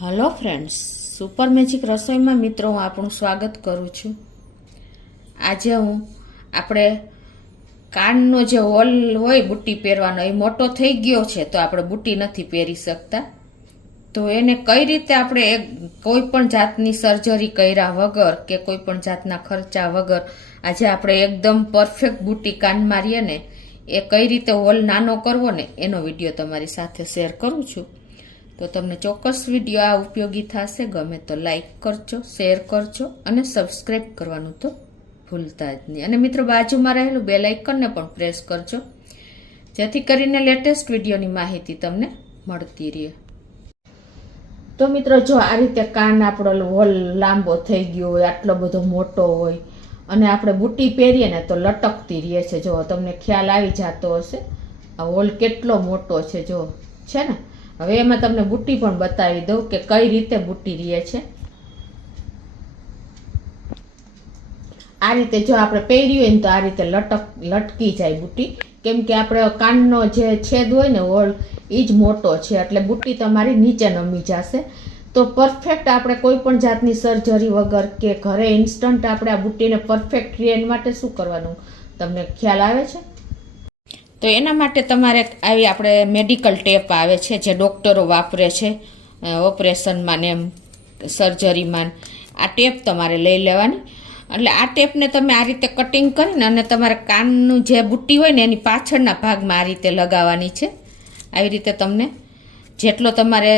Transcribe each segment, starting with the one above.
Hello friends, super magic રસોઈમાં મિત્રો હું આપણું સ્વાગત કરું છું। આજે આપણે કાનનો જે હોલ હોય બુટ્ટી પહેરવાનો એ મોટો થઈ ગયો છે, તો આપણે બુટ્ટી નથી પહેરી શકતા। તો એને કઈ રીતે આપણે કોઈ પણ જાતની સર્જરી કર્યા વગર કે કોઈ પણ જાતના ખર્ચા વગર આજે આપણે એકદમ પરફેક્ટ બુટ્ટી કાન મારીએ ને એ કઈ રીતે હોલ નાનો કરવો ને એનો વિડીયો તમારી સાથે શેર કરું છું। તો તમને ચોક્કસ વિડીયો આ ઉપયોગી થશે। ગમે તો લાઈક કરજો, શેર કરજો અને સબસ્ક્રાઈબ કરવાનું તો ભૂલતા જ નહીં। અને મિત્રો બાજુમાં રહેલું બેલ આઇકનને પણ પ્રેસ કરજો, જેથી કરીને લેટેસ્ટ વિડીયોની માહિતી તમને મળતી રહે। તો મિત્રો જો આ રીતે કાન આપણો હોલ લાંબો થઈ ગયો હોય, આટલો બધો મોટો હોય અને આપણે બુટ્ટી પહેરીએ ને તો લટકતી રહે છે। જો તમને ખ્યાલ આવી જતો હશે આ હોલ કેટલો મોટો છે, જો છે ને। હવે એમાં તમને બુટ્ટી પણ બતાવી દઉં કે કઈ રીતે બુટ્ટી રહે છે। આ રીતે જો આપણે પહેરી હોય ને તો આ રીતે લટકી જાય બુટ્ટી, કેમ કે આપણે કાનનો જે છેદ હોય ને હોલ એ જ મોટો છે, એટલે બુટ્ટી તમારી નીચે નમી જશે। તો પરફેક્ટ આપણે કોઈ પણ જાતની સર્જરી વગર કે ઘરે ઇન્સ્ટન્ટ આપણે આ બુટ્ટીને પરફેક્ટ રહે એના માટે શું કરવાનું તમને ખ્યાલ આવે છે? તો એના માટે તમારે આવી આપણે મેડિકલ ટેપ આવે છે જે ડૉક્ટરો વાપરે છે ઓપરેશનમાં ને એમ સર્જરીમાં। આ ટેપ તમારે લઈ લેવાની, એટલે આ ટેપને તમે આ રીતે કટિંગ કરીને અને તમારે કાનનું જે બુટ્ટી હોય ને એની પાછળના ભાગમાં આ રીતે લગાવવાની છે। આવી રીતે તમને જેટલો તમારે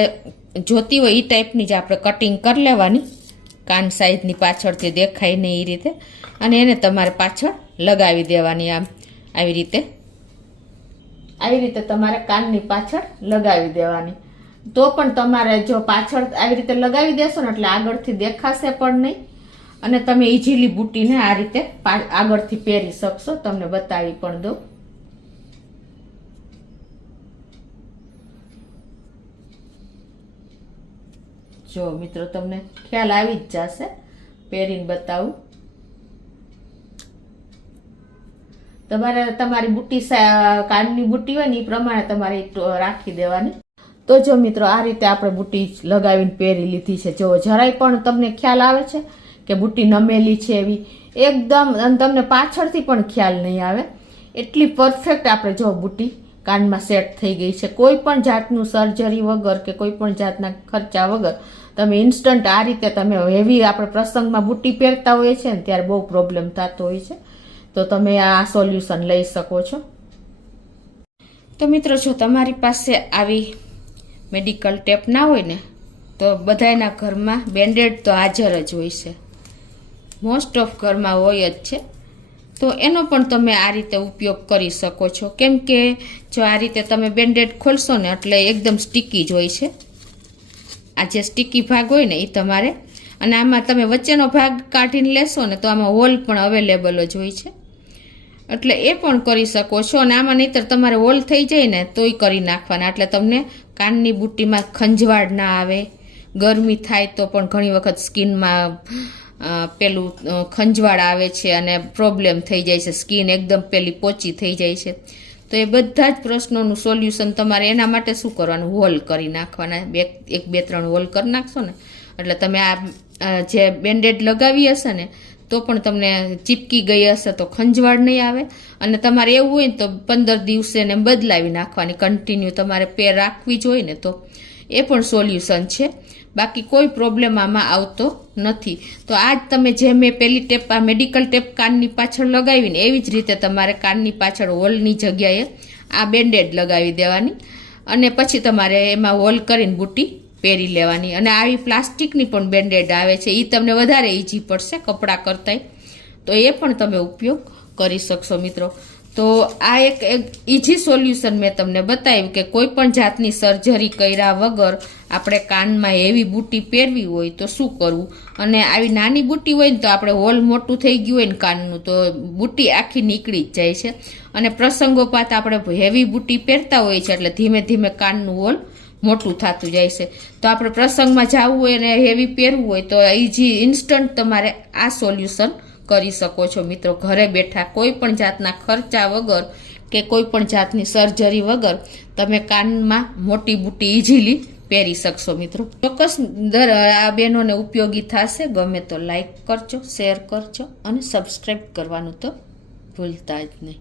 જોતી હોય એ ટાઈપની જ આપણે કટિંગ કરી લેવાની, કાન સાઈઝની પાછળથી દેખાય નહીં એ રીતે, અને એને તમારે પાછળ લગાવી દેવાની આમ આવી રીતે તમારે કાનની પાછળ લગાવી દેવાની। તો પણ તમારે જો પાછળ આવી રીતે લગાવી દેશો ને એટલે આગળથી દેખાશે પણ નહીં અને તમે ઇઝીલી બુટ્ટીને આ રીતે આગળથી પહેરી શકશો। તમને બતાવી પણ દઉં। જો મિત્રો તમને ખ્યાલ આવી જ જશે, પહેરીને બતાવું। તમારે તમારી બુટ્ટી કાનની બુટ્ટી હોય ને એ પ્રમાણે તમારે રાખી દેવાની। તો જો મિત્રો આ રીતે આપણે બુટ્ટી લગાવીને પહેરી લીધી છે। જો જરાય પણ તમને ખ્યાલ આવે છે કે બુટ્ટી નમેલી છે એવી એકદમ, અને તમને પાછળથી પણ ખ્યાલ નહીં આવે, એટલી પરફેક્ટ આપણે જો બુટ્ટી કાનમાં સેટ થઈ ગઈ છે। કોઈ પણ જાતનું સર્જરી વગર કે કોઈ પણ જાતના ખર્ચા વગર તમે ઇન્સ્ટન્ટ આ રીતે તમે હેવી આપણે પ્રસંગમાં બુટ્ટી પહેરતા હોઈએ છે ને ત્યારે બહુ પ્રોબ્લેમ થતો હોય છે, તો તમે આ સોલ્યુશન લઈ શકો છો। તો મિત્રો જો તમારી પાસે આવી મેડિકલ ટેપ ના હોય ને તો બધાના ઘરમાં બેન્ડેડ તો હાજર જ હોય છે, મોસ્ટ ઓફ ઘરમાં હોય જ છે। તો એનો પણ તમે આ રીતે ઉપયોગ કરી શકો છો, કેમ કે જો આ રીતે તમે બેન્ડેડ ખોલશો ને એટલે એકદમ સ્ટીકી જ હોય છે। આ જે સ્ટીકી ભાગ હોય ને એ તમારે, અને આમાં તમે વચ્ચેનો ભાગ કાઢીને લેશો ને તો આમાં હોલ પણ અવેલેબલ જ હોય છે, એટલે એ પણ કરી શકો છો। અને આમાં નહીંતર તમારે હોલ થઈ જાય ને તોય કરી નાખવાના, એટલે તમને કાનની બુટ્ટીમાં ખંજવાળ ના આવે। ગરમી થાય તો પણ ઘણી વખત સ્કિનમાં પેલું ખંજવાળ આવે છે અને પ્રોબ્લેમ થઈ જાય છે, સ્કિન એકદમ પેલી પોચી થઈ જાય છે। તો એ બધા જ પ્રશ્નોનું સોલ્યુશન તમારે એના માટે શું કરવાનું, હોલ કરી નાખવાના। એક બે ત્રણ હોલ કરી નાખશો ને એટલે તમે આ જે બેન્ડેડ લગાવી હશે ને તો પણ તમને ચીપકી ગઈ હશે તો ખંજવાળ નહીં આવે। અને તમારે એવું હોય ને તો 15 દિવસે ને બદલાવી નાખવાની, કન્ટિન્યુ તમારે પેર રાખવી જ હોય ને તો એ પણ સોલ્યુશન છે, બાકી કોઈ પ્રોબ્લેમ આમાં આવતો નથી। તો આજ તમે જે મેં પેલી ટેપ આ મેડિકલ ટેપ કાનની પાછળ લગાવીને એવી જ રીતે તમારે કાનની પાછળ હોલની જગ્યાએ આ બેન્ડેડ લગાવી દેવાની, અને પછી તમારે એમાં હોલ કરીને બુટ્ટી પહેરી લેવાની। અને આવી પ્લાસ્ટિકની પણ બેન્ડેડ આવે છે, એ તમને વધારે ઇઝી પડશે કપડાં કરતાંય, તો એ પણ તમે ઉપયોગ કરી શકશો મિત્રો। તો આ એક ઇઝી સોલ્યુશન મેં તમને બતાવ્યું કે કોઈ પણ જાતની સર્જરી કર્યા વગર આપણે કાનમાં હેવી બુટ્ટી પહેરવી હોય તો શું કરવું, અને આવી નાની બુટ્ટી હોય ને તો આપણે હોલ મોટું થઈ ગયું હોય ને કાનનું તો બુટ્ટી આખી નીકળી જ જાય છે, અને પ્રસંગોપાત આપણે હેવી બુટ્ટી પહેરતા હોઈએ છીએ એટલે ધીમે ધીમે કાનનું હોલ મોટું થતું જાય છે। તો આપણે પ્રસંગમાં જવું હોય અને હેવી પહેરવું હોય તો ઇઝી ઇન્સ્ટન્ટ તમારે આ સોલ્યુશન કરી શકો છો મિત્રો, ઘરે બેઠા કોઈ પણ જાતના ખર્ચા વગર કે કોઈ પણ જાતની સર્જરી વગર તમે કાનમાં મોટી બુટ્ટી ઇઝીલી પહેરી શકશો મિત્રો. ચોક્કસ આ બહેનોને ઉપયોગી થશે. ગમે તો લાઈક કરજો, શેર કરજો અને સબસ્ક્રાઈબ કરવાનું તો ભૂલતા જ નહીં.